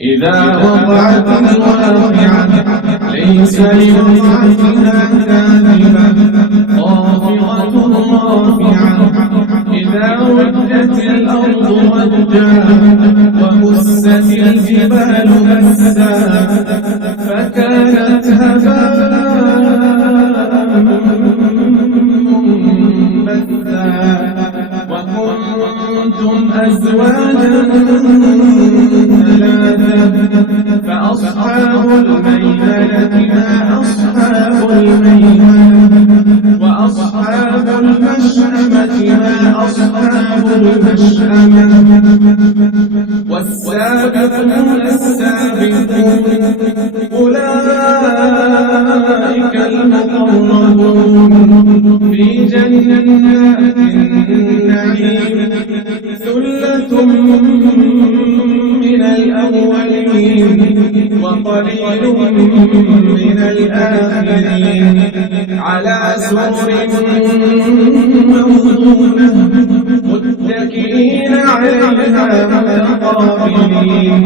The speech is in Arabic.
إذا وقعت الواقعة ليس لوقعتها كاذبة خافضة رافعة إذا رجت الأرض رجا وبست الجبال بسا فكانت هباء منبثا وكنتم أزواجا ثلاثا فأصحاب الميمنة ما أصحاب الميمنة وأصحاب المشأمة ما أصحاب المشأمة والسابقون السابقون أولئك المقربون في جنات النعيم ثلة من الأولين وقليل من الآخرين على سرر موضونة متكئين عليها متقابلين